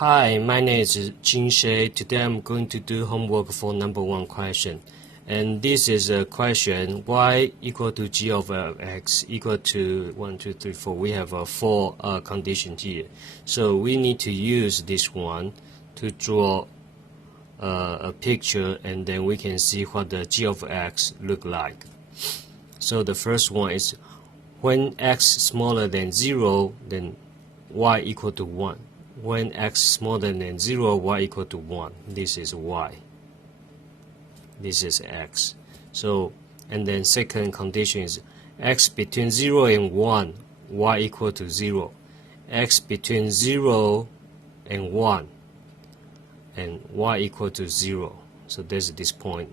Hi, my name is Gin Sheh. Today I'm going to do homework for number 1 question. And this is a question, y equal to g of x equal to 1, 2, 3, 4. We have 4 conditions here. So we need to use this one to draw a picture, and then we can see what the g of x look like. So the first one is when x smaller than 0, then y equal to 1. When x smaller than 0, y equal to 1. This is y. This is x. So, and then second condition is x between 0 and 1, y equal to 0. X between 0 and 1, and y equal to 0. So there's this point.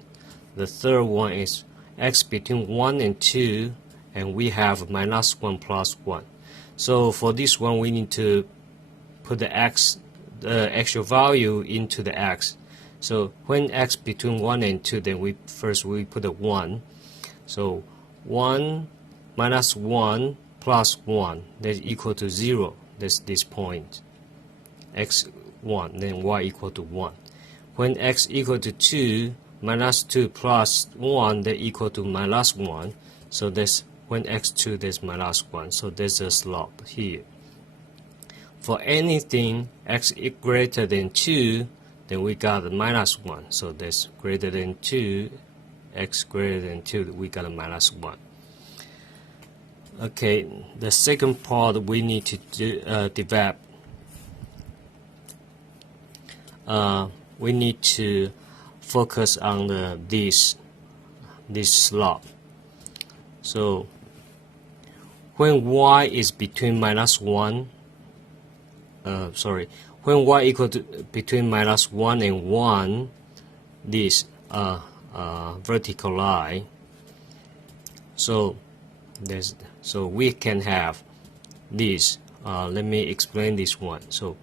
The third one is x between 1 and 2, and we have minus 1 plus 1. So for this one, we need to put the actual value into the x. So when x between 1 and 2, then we put a 1. So 1 minus 1 plus 1, that's equal to 0. That's this point. X 1, then y equal to 1. When x equal to 2, minus 2 plus 1, that equal to minus 1. So that's when x2, that's minus 1. So there's a slope here. For anything x is greater than 2, then we got a minus 1. So that's greater than 2, x greater than 2, we got a minus 1. Okay, the second part we need to develop. We need to focus on this slope. So when y is between minus 1, when y equal to between minus 1 and 1, this vertical line. So we can have this. Let me explain this one. So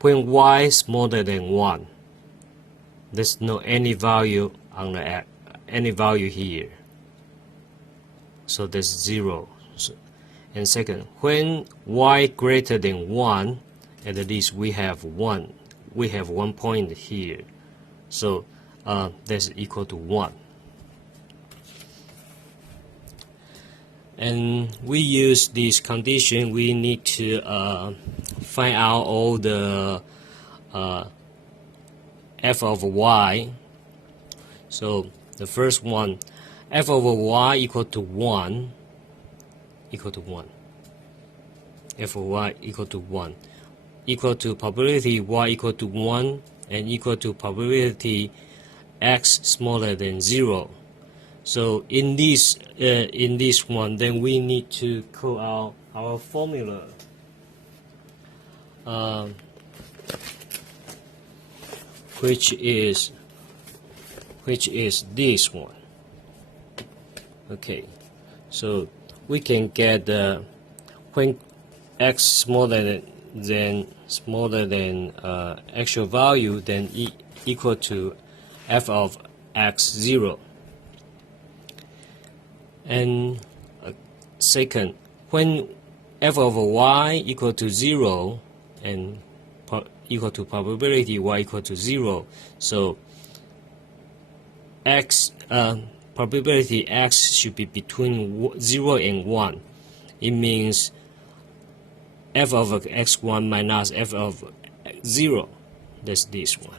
when y is smaller than 1, there's no any value on the any value here. So there's 0. So, and second, when y greater than 1, at least we have 1. We have 1 point here. So that's equal to 1. And we use this condition. We need to find out all the f of y. So the first one, f over y equal to 1. Equal to 1. F of y equal to 1. Equal to probability y equal to 1, and equal to probability x smaller than 0. So in this one, then we need to call out our formula. Which is this one. Okay, so we can get when x smaller than actual value, then equal to f of x 0. And second, when f over y equal to 0 and equal to probability y equal to 0, so x probability x should be between 0 and 1. It means f of x1 minus f of 0. That's this one.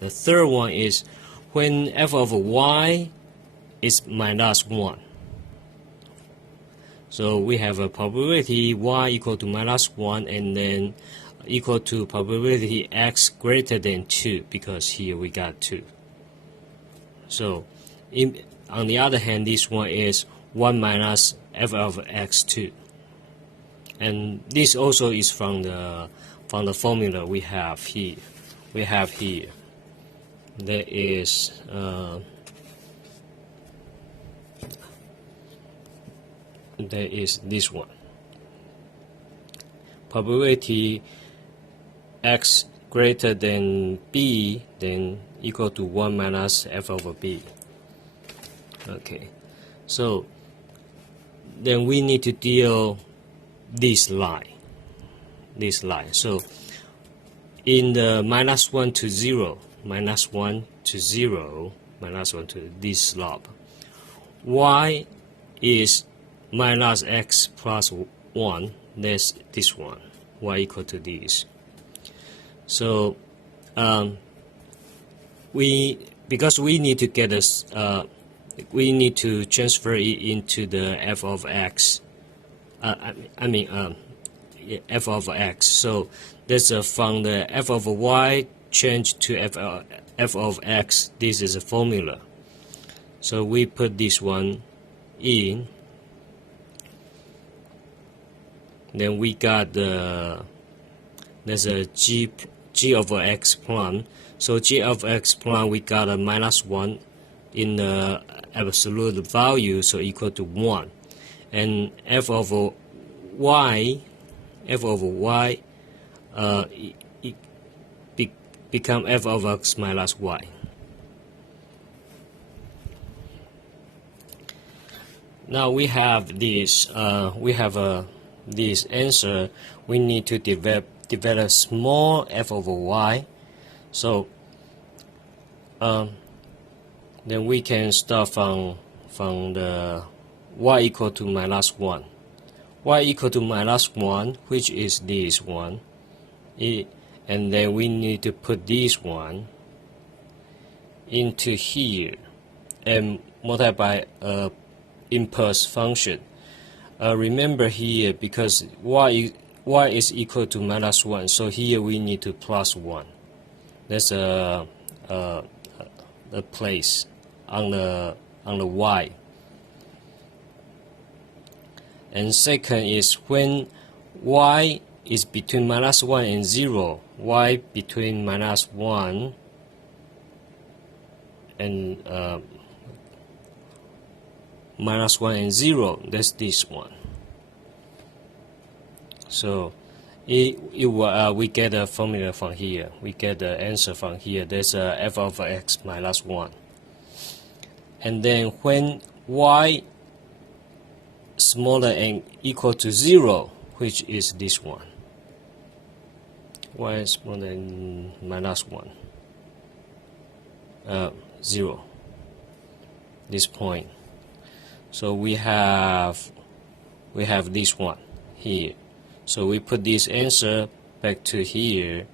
The third one is when f of y is minus 1. So we have a probability y equal to minus 1, and then equal to probability x greater than 2, because here we got 2. So on the other hand, this one is 1 minus f of x2. And this also is from the formula we have here. There is this one. Probability x greater than b, then equal to 1 minus f over b. Okay, so then we need to deal this line. line. So in the -1 to 0, -1 to 0, -1 to this slope, y is minus x plus 1. That's this one, y equal to this. So because we need to get us, we need to transfer it into the f of x. F of x. So that's from the f of y change to f of x. This is a formula. So we put this one in. Then we got there's a g over x prime. So g of x prime, we got a -1 in the absolute value, so equal to 1. And f of y become f of x minus y. Now we have this. This answer. We need to develop small f over y. So then we can start from the y equal to -1. Y equal to -1, which is this one. And then we need to put this one into here and multiply by impulse function. Remember here, because y is equal to -1, so here we need to plus 1. That's a place on the y. And second is when y is between -1 and 0, y between -1 and -1 and 0, that's this one. So we get a formula from here. We get the answer from here. There's f of x minus 1. And then when y smaller and equal to 0, which is this one. Y is smaller than -1. 0. This point. So we have this one here. So we put this answer back to here,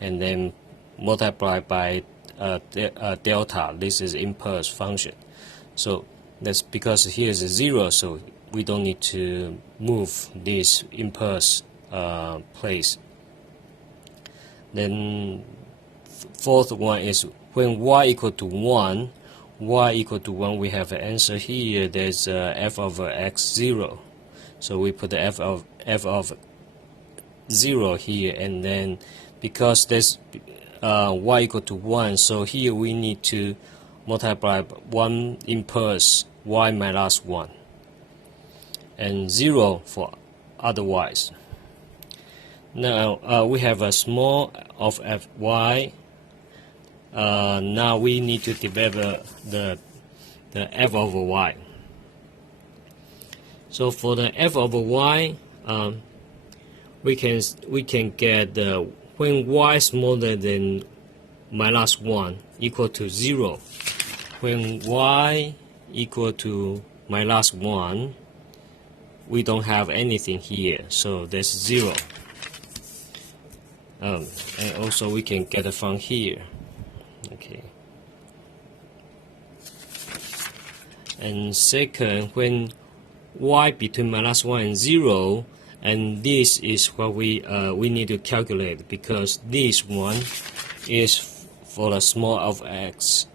and then multiply by delta. This is impulse function. So that's because here is a 0, so we don't need to move this impulse place. Then fourth one is when y equal to 1. Y equal to 1, we have an answer here. There's f of x 0. So we put the f of 0 here, and then because there's y equal to 1, so here we need to multiply one impulse, y minus 1, and 0 for otherwise. Now we have a small of fy. Now we need to develop the f over y. So for the f over y, we can get when y smaller than -1 equal to 0. When y equal to -1, we don't have anything here, so that's 0. And also we can get it from here. Okay. And second, when y between -1 and 0, and this is what we need to calculate, because this one is for the small of x,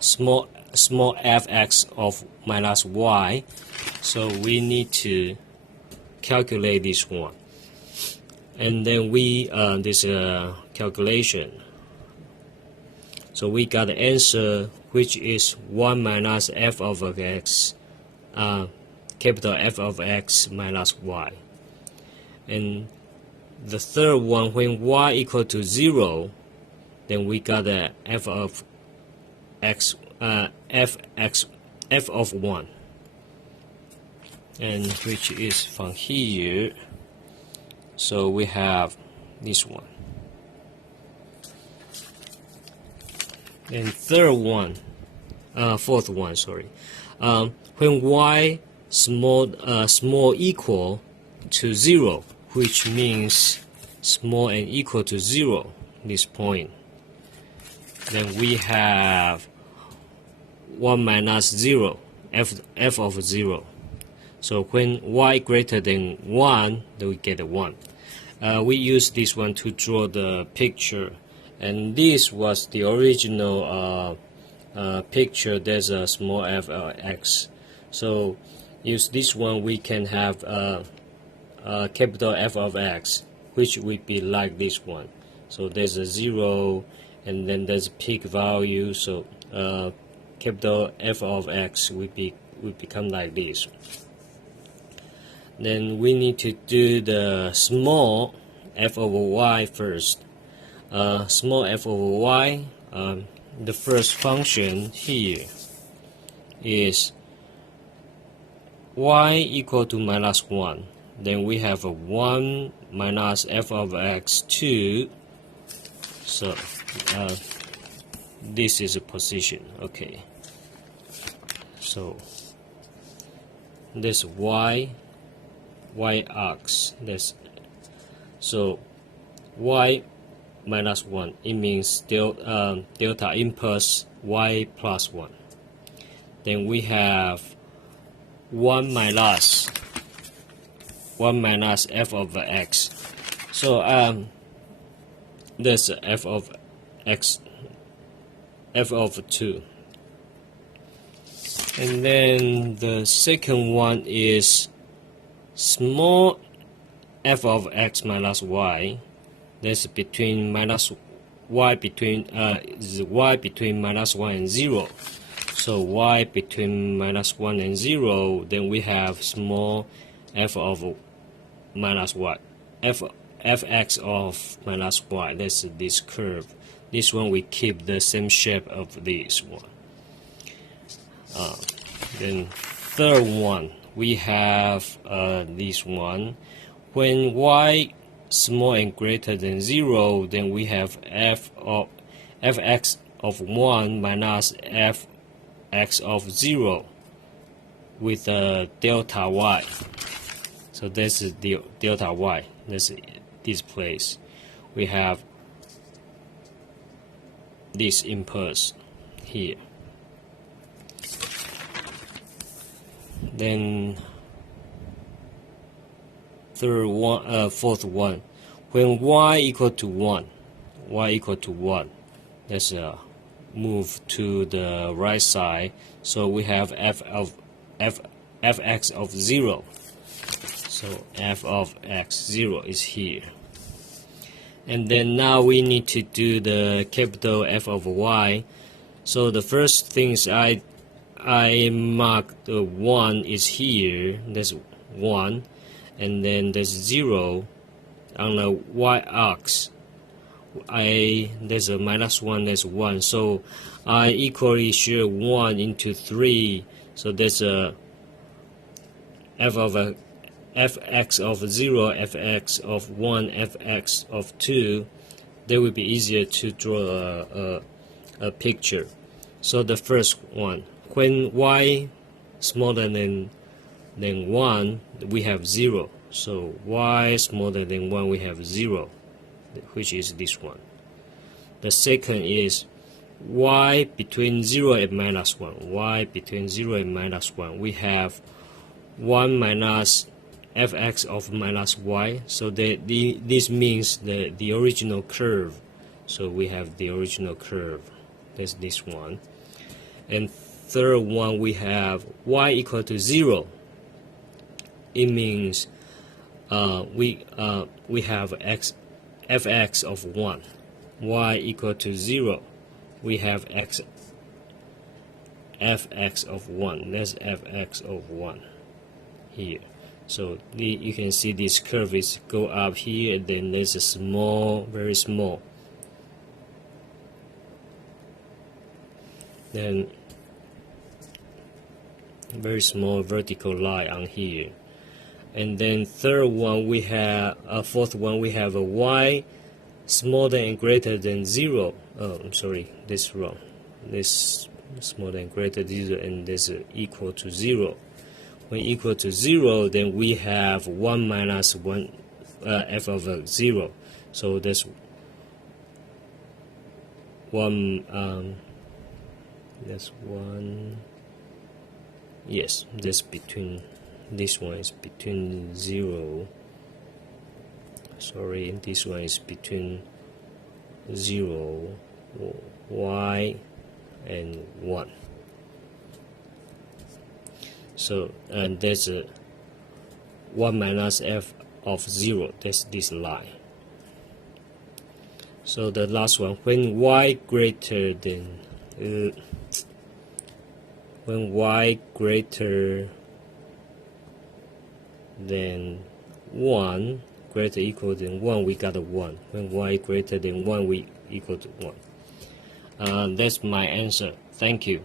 small fx of -y. So we need to calculate this one, and then we this calculation. So we got the answer, which is 1 minus f of x, capital F of x minus y. And the third one, when y equal to 0, then we got the f of x, f of 1, and which is from here. So we have this one. And fourth one, sorry. When y small equal to 0, which means small and equal to 0, this point, then we have 1 minus 0, f of 0. So when y greater than 1, then we get a 1. We use this one to draw the picture, and this was the original picture. There's a small f of x. So use this one, we can have capital F of x, which would be like this one. So there's a 0, and then there's a peak value. So capital F of x would become like this. Then we need to do the small f over y first. Small f over y, the first function here is y equal to minus 1. Then we have a 1 minus f of x 2. So this is a position. Okay. So this y-axis. So y minus 1. It means delta impulse y plus 1. Then we have 1 minus f of x. So there's f of x, f of 2. And then the second one is small f of x minus y. That's between y between minus 1 and 0. So y between minus 1 and 0, then we have small f of minus y, fx of minus y. That's this curve. This one we keep the same shape of this one. Then third one, we have this one. When y small and greater than 0, then we have fx of 1 minus fx of 0 with delta y. So this is the delta y. This place. We have this impulse here. Then fourth one, when y equal to 1, let's move to the right side. So we have fx of 0. So f of x 0 is here. And then now we need to do the capital F of y. So the first things I mark the 1 is here. That's 1. And then there's 0 on the y-axis. There's a minus 1, there's 1. So I equally share 1 into 3. So there's a fx of 0, fx of 1, fx of 2. That would be easier to draw a picture. So the first one, when y smaller than 1, we have 0. So y smaller than 1, we have 0, which is this one. The second is y between 0 and minus 1. Y between 0 and minus 1, we have 1 minus fx of minus y. So this means the original curve. So we have the original curve. That's this one. And third one, we have y equal to 0. It means we have fx of 1. Y equal to 0. We have fx of 1. That's fx of 1 here. So you can see this curve is go up here, and then there's a small, very small. Then very small vertical line on here. And then third one we have fourth one we have a y smaller than and greater than 0. Oh, I'm sorry, this is wrong. This smaller than greater than 0 and this is equal to 0. When equal to 0, then we have 1 minus 1 f of 0. So that's 1. That's 1. Yes, that's between. This one is between 0. Sorry, and this one is between 0, y, and 1. So, and that's 1 minus f of 0. That's this line. So the last one, when y greater than when y greater than 1, greater equal than 1, we got a 1. When y greater than 1, we equal to 1. That's my answer. Thank you.